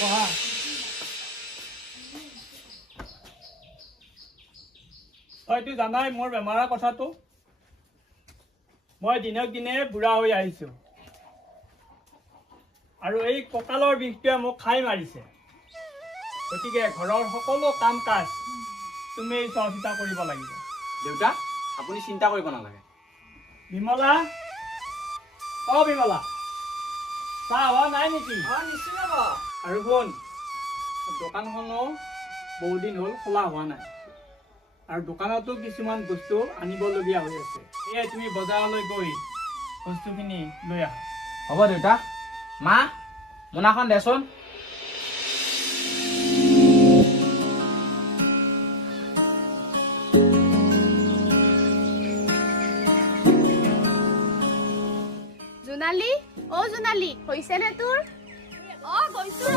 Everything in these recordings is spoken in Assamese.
বহা। তইতো জানাই মোৰ বেমাৰৰ কথাটো। মই দিনক দিনে বুঢ়া হৈ আহিছো আৰু এই কঁকালৰ বিষটোৱে মোক খাই মাৰিছে। গতিকে ঘৰৰ সকলো কাম কাজ তুমি চোৱা চিতা কৰিব লাগিব। দেউতা আপুনি চিন্তা কৰিব নালাগে। বিমলা, অ বিমলা, চাহ হোৱা নাই নেকি? নিশ্চয় যাব। আৰু শুন, দোকানখনো বহুদিন হ'ল খোলা হোৱা নাই আৰু দোকানতো কিছুমান বস্তু আনিবলগীয়া হৈ আছে। সেয়ে তুমি বজাৰলৈ গৈ বস্তুখিনি লৈ আহা। হ'ব দেউতা। মা মোনাখন দেচোন। জোনালী, অ জোনালী, হৈছে নে তোৰ? অ গৈছো ৰ।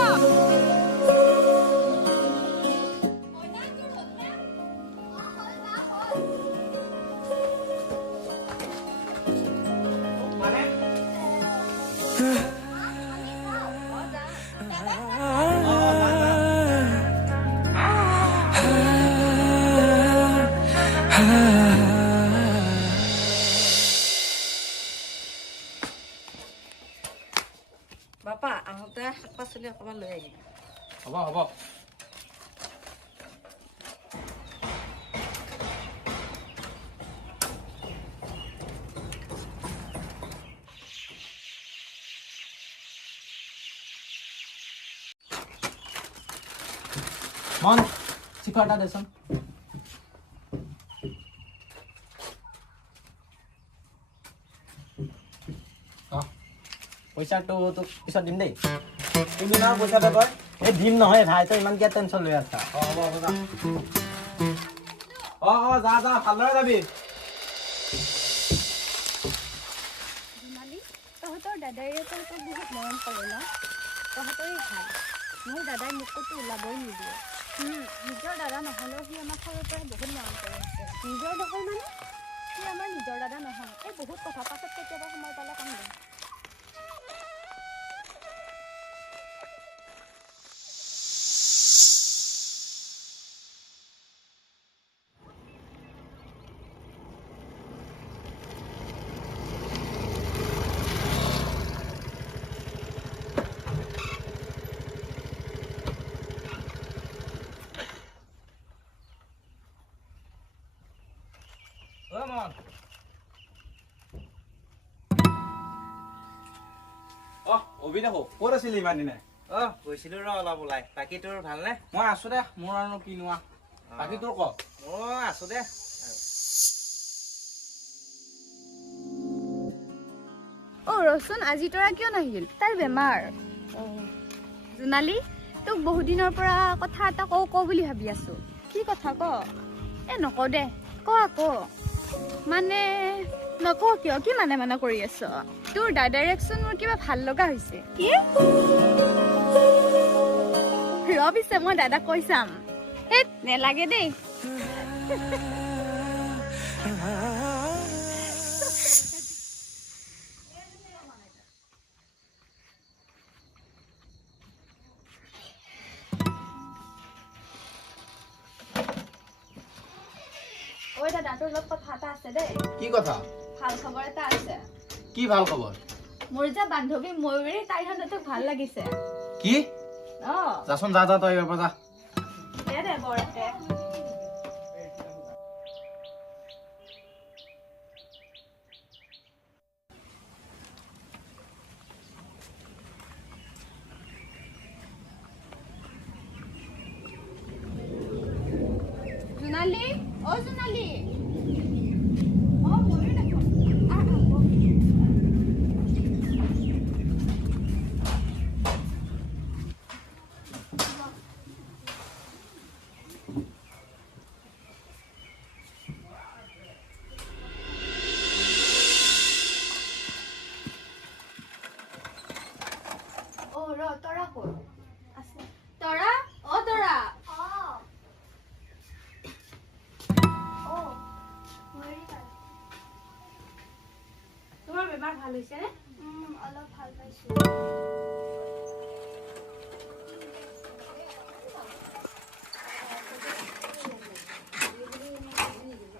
বাপা আহোঁতে শাক পাচলি অকণমান লৈ আহিবি। হ'ব হ'ব। মন চিখৰ এটা দেচোন। পইচাটো তোক পিছত দিম দেই। কিন্তু না পইচাটো তই এই দিম নহয় ভাই, তই ইমান কিয় টেনশ্যন লৈ আছা? হ'ব হ'ব যা। যা যা ভালদৰে যাবি। জোনালী, তহঁতৰ দাদাইৰে তোক বহুত মৰম কৰে ন? তহঁতৰে ভাল। মোৰ দাদাই মোক ক'তো ওলাবই নিদিয়ে। নিজৰ দাদা নহ'লেও সি আমাক সৰুৰ পৰাই বহুত মৰম কৰি আছে। নিজৰ নহয় মানে? সি আমাৰ নিজৰ দাদা নহয়। এই বহুত কথা, পাছত কেতিয়াবা সময় পালে কম দে। অভি দেখো ক'ত আছিলি ইমান দিনে? গৈছিলো ৰ অলপ ওলাই। বাকী তোৰ ভালনে? মই আছো দে, মোৰ আৰু কিনোৱা। বাকী তোৰ ক? মই আছো দে। অ ৰচোন, আজি তৰা কিয় নাহিল? তাইৰ বেমাৰ। জোনালী, তোক বহুত দিনৰ পৰা কথা এটা কওঁ বুলি ভাবি আছো। কি কথা ক? নকওঁ দে, ক আকৌ। মানে নকওঁ কিয়? কি মানে কৰি আছ? তোৰ ডাইৰেকচোন মোৰ কিবা ভাল লগা হৈছে। কি? ৰ পিছে মই দাদাক কৈ চাম। নেলাগে দেই। ঐ দাদা, তোৰ লগত কথা এটা আছে দেই। কি কথা? ভাল খবৰ এটা আছে। কি ভাল খবৰ? মোৰ যে বান্ধৱী ময়ূৰী, তাইৰ হাতত তোক ভাল লাগিছে। কি? যাচোন যা যা, তই এবাৰ যা। দে বৰতে। জোনালী, অ জোনালী। ময়ূৰী দেখোন। তৰা ক'ত আছে? তৰা, অ তৰা। তোমাৰ বেমাৰ ভাল হৈছে নে? অলপ ভাল পাইছো।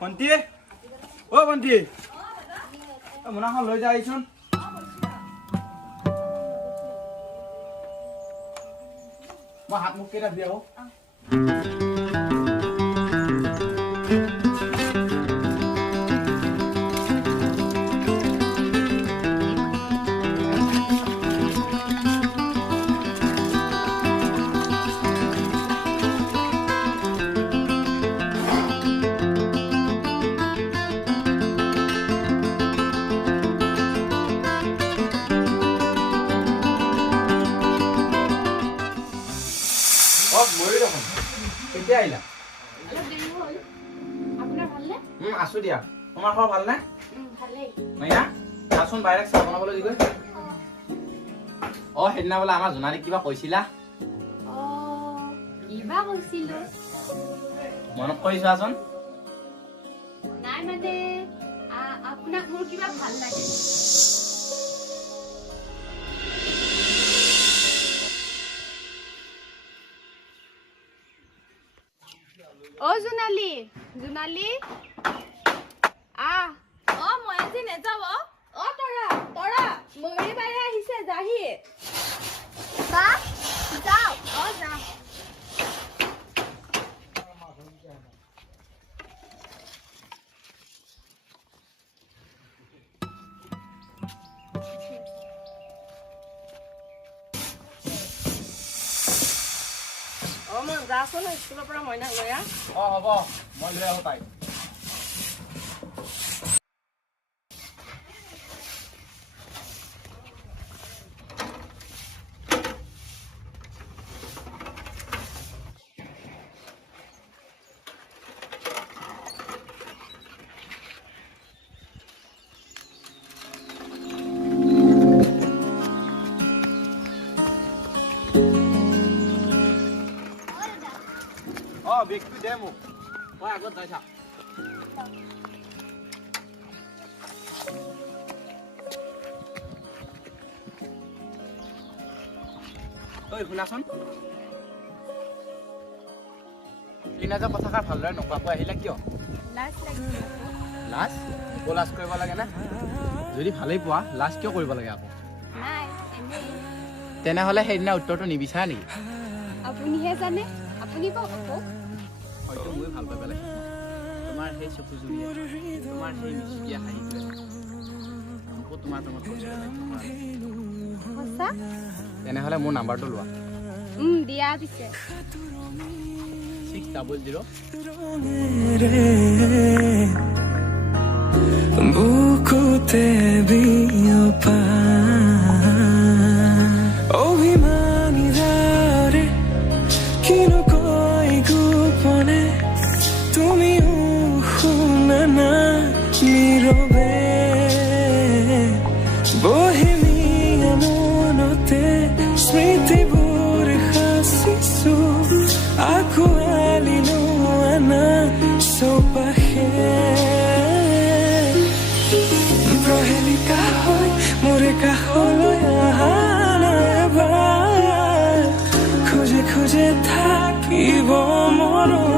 ভণ্টি অ' ভণ্টি মোনাখন লৈ যা আহিচোন মই হাত মুখ কেইটা দিয়া ময়ো দেখোন কেতিয়া আহিলা আছো দিয়া তোমাৰ খবৰ ভালনে মাইনা চাচোন বাইৰে চাহ বনাবলৈ দিগৈ সেইদিনা বোলে আমাৰ জোনালীক কিবা কৈছিলা কিবা কৈছিলো মনত কৰি চোৱাচোন নাই মানে আপোনাক মোৰ কিবা ভাল লাগে জোনালী জোনালী মই আজি নেযাওঁ তৰা তৰা ময়ূৰী বাইৰে আহিছে যাহি যাওঁ যাওঁ মই যাচোন স্কুলৰ পৰা মইনাক লৈ আহ হ'ব মই লৈ আহো তাইক বেগটো দে মোক মই আগত যাই থাক শুনাচোন লিনাজৰ কথাষাৰ ভালদৰে নোকোৱাকৈ আহিলে কিয় লাজ লাজ কৰিব লাগে না যদি ভালেই পোৱা লাজ কিয় কৰিব লাগে আকৌ তেনেহ'লে সেইদিনা উত্তৰটো নিবিচাৰা নেকি আপুনিহে জানে আপুনি কওক হয়তো মই ভাল পাই পেলাই তোমাৰ সেই চকু জুৰিয়ে তোমাৰ সেই মিচিকিয়া হাঁহিটোৱে আকৌ তোমাৰ প্ৰেমত সঁচা তেনেহ'লে মোৰ নাম্বাৰটো লোৱা দিয়া পিছে 600 বুকুতে বিয়পা অভিমানী ধাৰে কিনো কৈ গোপনে তুমিও শুনা না নীৰৱে বহেমিয়া মনতে স্মৃতিবোৰ সাঁচিছো আঁকোৱালি লোৱা চৌপাশে প্ৰহেলিকা হৈ মোৰে কাষলৈ অহা এবাৰ খোজে খোজে থাকিব মৰম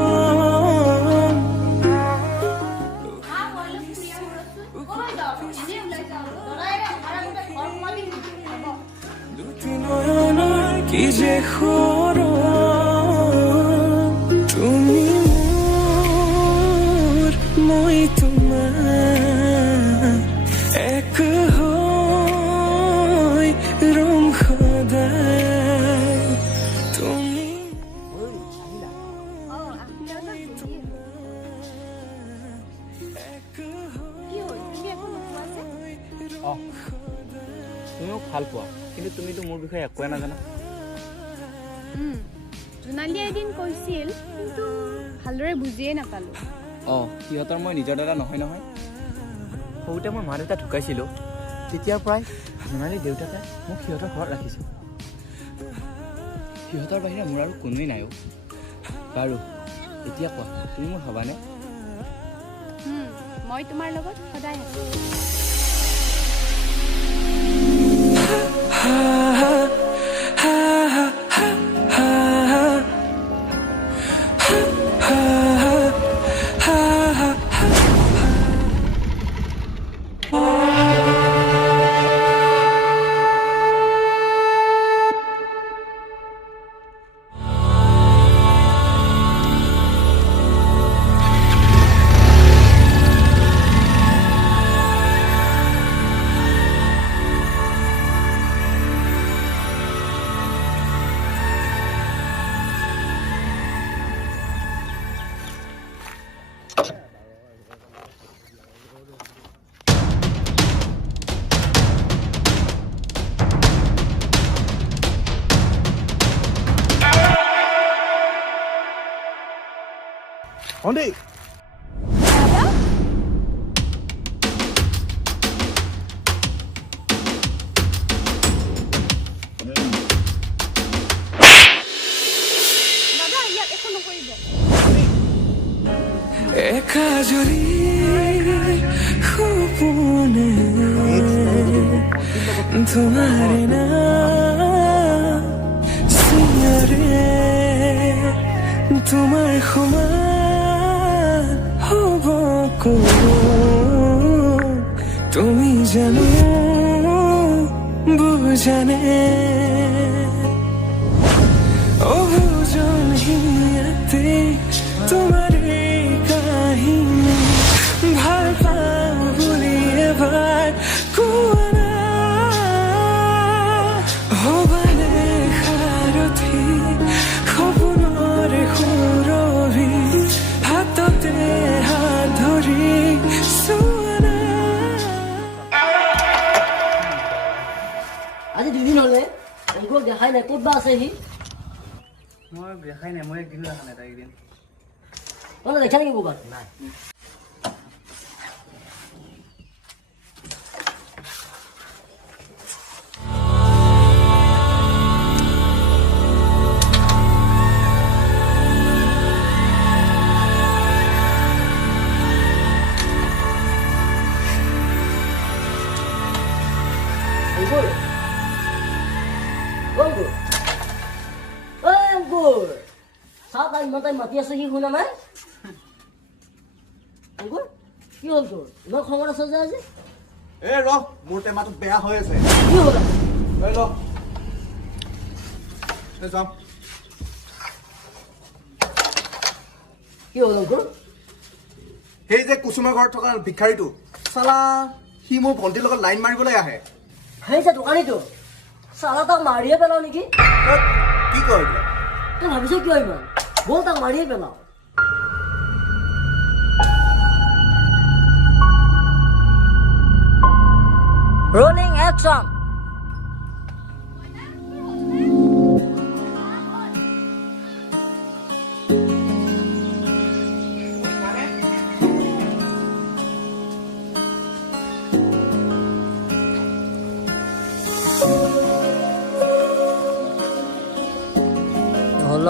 দুটি নয়নৰ কি যে তুমি মোৰ মই তোমাৰ এক হৈ ৰম সদায় তুমি তুমি মোক ভাল পোৱা কিন্তু তুমিতো মোৰ বিষয়ে একোৱে নাজানা জোনালীয়ে এদিন কৈছিল কিন্তু ভালদৰে বুজিয়ে নাপালোঁ সিহঁতৰ মই নিজৰ দাদা নহয় নহয় সৰুতে মই মা দেউতা ঢুকাইছিলোঁ তেতিয়াৰ পৰাই জোনালীৰ দেউতাকে মোক সিহঁতৰ ঘৰত ৰাখিছোঁ সিহঁতৰ বাহিৰে মোৰ আৰু কোনোৱেই নাই বাৰু এতিয়া কোৱা তুমি মোৰ হ'বানে মই তোমাৰ লগত সদায় আছোঁ ভণ্টি দাদা ইয়াক একো নকৰিব একা জৰি সপোনে তোমাৰে নাম চিঞৰে তোমাৰ সমান হ'ব তুমি জানো বুজানে অবুজন হিয়াতে তোমাৰ এই কাহিনী ভাল পাওঁ বুলি এবাৰ কোৱা না হ'বানে সাৰথি সপোনৰে সুৰভি হাততে হাত ধৰি চোৱা না আজি দুদিন হ'লে অংকুৰক দেখাই নাই ক'ত বা আছে সি মই দেখাই নাই মই একদিনো দেখা নাই তাই একদিন তই দেখা নেকি ক'ৰবাত নাই অংকুৰ অংকুৰ ঐ অংকুৰ চাওঁ তাই ইমান টাইম মাতি আছে সি শুনা নাই অংকুৰ কি হ'ল তোৰ ইমান খবৰ আছে যে আজি এ ৰহ মোৰ টেমাটো বেয়া হৈ আছে কি হ'ল লৈ ল যাম কি হ'ল অংকুৰ সেই যে কুচুমৰ ঘৰত থকা ভিক্ষাৰীটো চালা সি মোৰ ভণ্টিৰ লগত লাইন মাৰিবলৈ আহে সেই যে দোকানীটো চালা তাক মাৰিয়ে পেলাও নেকি ধেৎ, কি কয় এইবিলাক? তই ভাবিছ কিয় ইমান ব'ল তাক মাৰিয়ে পেলাও ৰলিং একশ্যন হ'ল